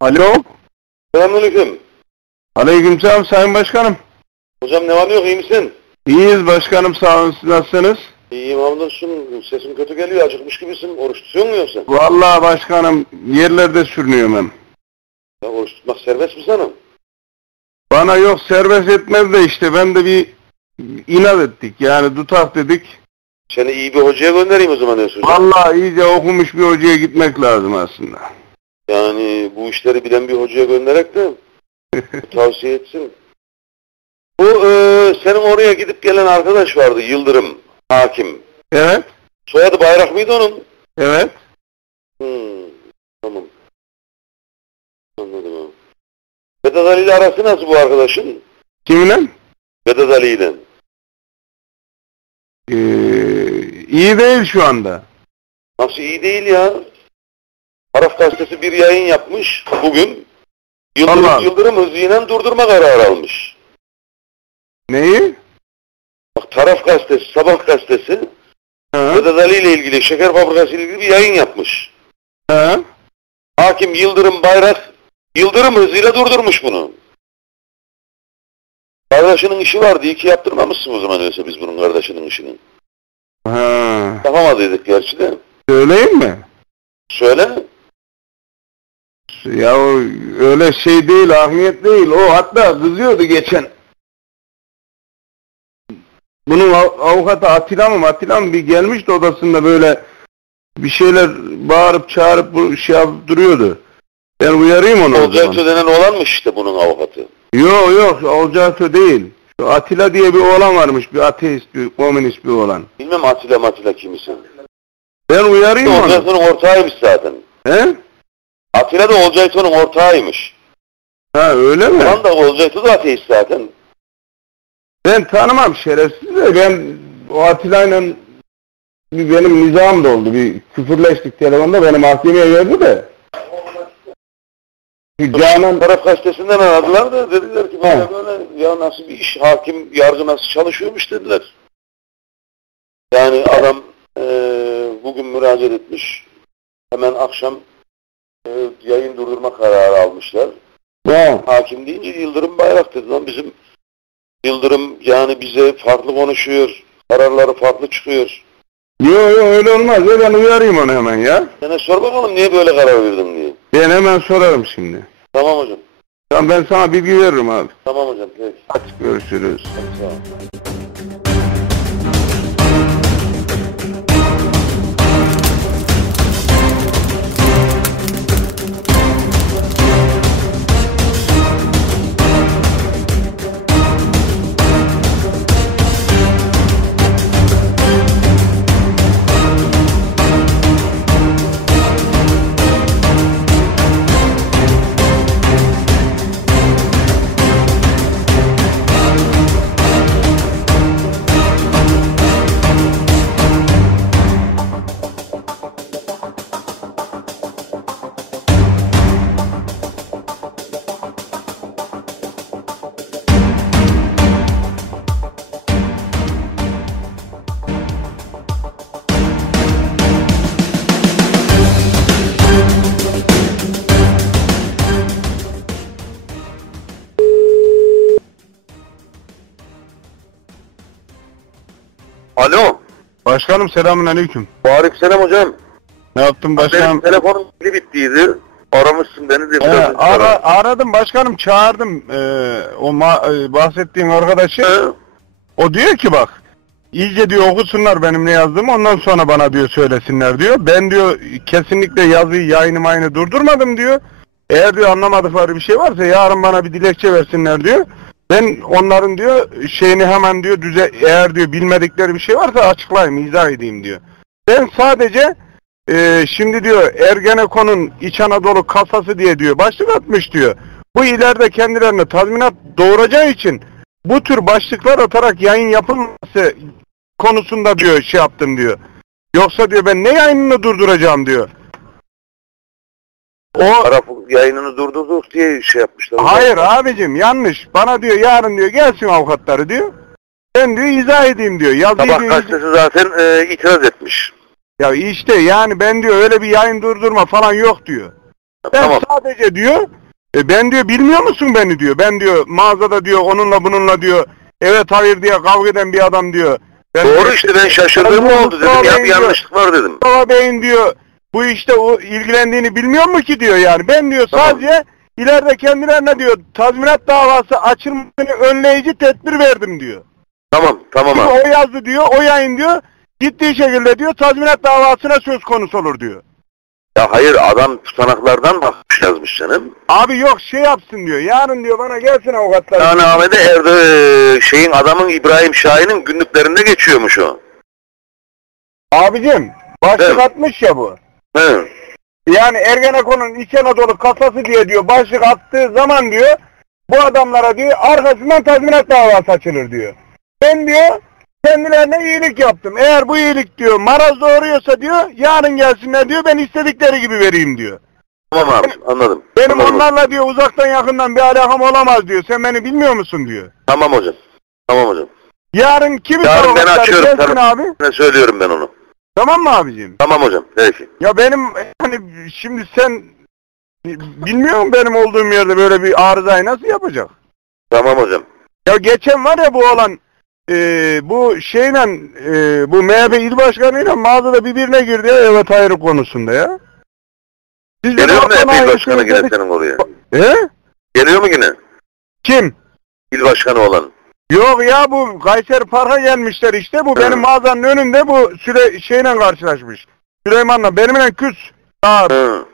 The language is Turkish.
Alo. Selamünaleyküm. Aleykümselam Sayın Başkanım. Hocam ne var ne yok iyi misin? İyiyiz başkanım sağ olun siz nasılsınız? İyiyim hamdolsun. Sesin kötü geliyor. Acıkmış gibisin. Oruç tutuyor mu yoksa? Vallahi başkanım yerlerde sürünüyorum hem. Ya oruç tutmak serbest mi sana? Bana yok serbest etmez de işte ben de bir inat ettik yani tutak dedik. Seni iyi bir hocaya göndereyim o zaman diyorsun. Vallahi iyice okumuş bir hocaya gitmek lazım aslında. Yani bu işleri bilen bir hocaya göndererek de tavsiye etsin. Bu e, senin oraya gidip gelen arkadaş vardı Yıldırım hakim. Evet, Soyadı Bayrak mıydı onun? evet. Hmm, tamam. Anladım abi. Vedat Ali ile arası nasıl bu arkadaşın? Kiminle? Vedat Ali ile. Ee, iyi değil şu anda. Nasıl iyi değil ya? Taraf gazetesi bir yayın yapmış bugün. Yıldırım, Allah. Yıldırım hızıyla durdurma kararı almış. Neyi? Bak taraf gazetesi, sabah gazetesi? Vedat Ali ile ilgili, şeker fabrikası ile ilgili bir yayın yapmış. Ha? Hakim Yıldırım Bayrak, Yıldırım hızıyla durdurmuş bunu. Kardeşinin işi vardı, iyi ki yaptırmamışsın o zaman öyleyse biz bunun kardeşinin işini. Ha. Yapamadıydık gerçi de. Söyleyeyim mi? Söyle. Ya o öyle şey değil, ahmiyet değil. O hatta kızıyordu geçen. Bunun av- avukatı Atilla mı? Atilla mı bir gelmişti odasında böyle bir şeyler bağırıp çağırıp bu şey yapıp duruyordu. Ben uyarayım onu o Olcay zaman. denen olanmış işte bunun avukatı. Yok yok Olcayto değil. Şu Atilla diye bir oğlan varmış. Bir ateist, bir komünist bir oğlan. Bilmem Atilla Matilla kimisi. Ben uyarayım onu. Olcayton'un ortağıymış zaten. He? Atilla da Olcayton'un ortağıymış. Ha öyle mi? Ulan da Olcayto da ateist zaten. Ben tanımam şerefsiz de ben o Atilla'yla bir benim nizam da oldu. Bir küfürleştik telefonda beni mahkemeye verdi de. Canan Taraf gazetesinden aradılar da dediler ki böyle böyle ya nasıl bir iş hakim yargı nasıl çalışıyormuş dediler. Yani adam eee, bugün müracaat etmiş. Hemen akşam eee, yayın durdurma kararı almışlar. ha, Hakim deyince Yıldırım Bayrak dedi lan bizim Yıldırım yani bize farklı konuşuyor. Kararları farklı çıkıyor. yo yo öyle olmaz ya ben uyarayım onu hemen ya. Sana sor bakalım niye böyle karar verdin diye. Ben hemen sorarım şimdi. Tamam hocam. Tamam ben sana bilgi veririm abi. Tamam hocam. Peki. Hadi görüşürüz. Hadi sağ. Alo. Başkanım selamun aleyküm. Aleykümselam hocam. Ne yaptın Benim başkanım? telefonum pili bittiydi. Aramışsın beni biraz önce ara, aradım. başkanım çağırdım ee, o ma- e, bahsettiğin arkadaşı. He, O diyor ki bak iyice diyor okusunlar benim ne yazdığımı ondan sonra bana diyor söylesinler diyor. Ben diyor kesinlikle yazıyı yayını mayını durdurmadım diyor. Eğer diyor anlamadıkları bir şey varsa yarın bana bir dilekçe versinler diyor. Ben onların diyor şeyini hemen diyor düze eğer diyor bilmedikleri bir şey varsa açıklayayım izah edeyim diyor. Ben sadece e, şimdi diyor Ergenekon'un İç Anadolu kasası diye diyor başlık atmış diyor. Bu ileride kendilerine tazminat doğuracağı için bu tür başlıklar atarak yayın yapılması konusunda diyor şey yaptım diyor. Yoksa diyor ben ne yayınını durduracağım diyor. O Taraf yayınını durdurduk diye şey yapmışlar. hayır abicim yanlış. Bana diyor yarın diyor gelsin avukatları diyor. Ben diyor izah edeyim diyor. Yazıyı Sabah diyor, gazetesi zaten e, itiraz etmiş. Ya işte yani ben diyor öyle bir yayın durdurma falan yok diyor. Ben Tamam. sadece diyor e, ben diyor bilmiyor musun beni diyor. Ben diyor mağazada diyor onunla bununla diyor evet hayır diye kavga eden bir adam diyor. Ben Doğru işte ben şaşırdım ne oldu dedim. Ya bir yanlışlık var dedim. Mustafa Bey'in diyor bu işte o ilgilendiğini bilmiyor mu ki diyor yani. Ben diyor Tamam. sadece ileride kendilerine diyor tazminat davası açılmasını önleyici tedbir verdim diyor. Tamam tamam abi. o yazdı diyor o yayın diyor ciddi şekilde diyor tazminat davasına söz konusu olur diyor. Ya hayır adam tutanaklardan bakmış yazmış canım. Abi yok şey yapsın diyor. Yarın diyor bana gelsin avukatlar. Yani Ahmet'e Erde şeyin adamın İbrahim Şahin'in günlüklerinde geçiyormuş o. Abicim başlık atmış ya bu. He. Yani Ergenekon'un İç Anadolu kasası diye diyor başlık attığı zaman diyor bu adamlara diyor arkasından tazminat davası açılır diyor. Ben diyor kendilerine iyilik yaptım. Eğer bu iyilik diyor maraz doğuruyorsa diyor yarın gelsinler diyor ben istedikleri gibi vereyim diyor. Tamam abi anladım. Benim Anladım. onlarla diyor uzaktan yakından bir alakam olamaz diyor. Sen beni bilmiyor musun diyor. Tamam hocam. Tamam hocam. Yarın kimi Yarın ben açıyorum, tamam. abi. Ne söylüyorum ben onu. Tamam mı abicim? Tamam hocam. Peki. Ya benim hani şimdi sen bilmiyor musun benim olduğum yerde böyle bir arızayı nasıl yapacak? Tamam hocam. Ya geçen var ya bu olan e, bu şeyle e, bu MHP il başkanıyla mağazada birbirine girdi ya evet hayır konusunda ya. Siz Geliyor mu hep il başkanı yine senin oraya? He? Geliyor mu yine? Kim? İl başkanı olan. Yok ya bu Kayseri Park'a gelmişler işte bu benim mağazanın önünde bu süre şeyle karşılaşmış. Süleyman'la benimle küs. Aa, Hı.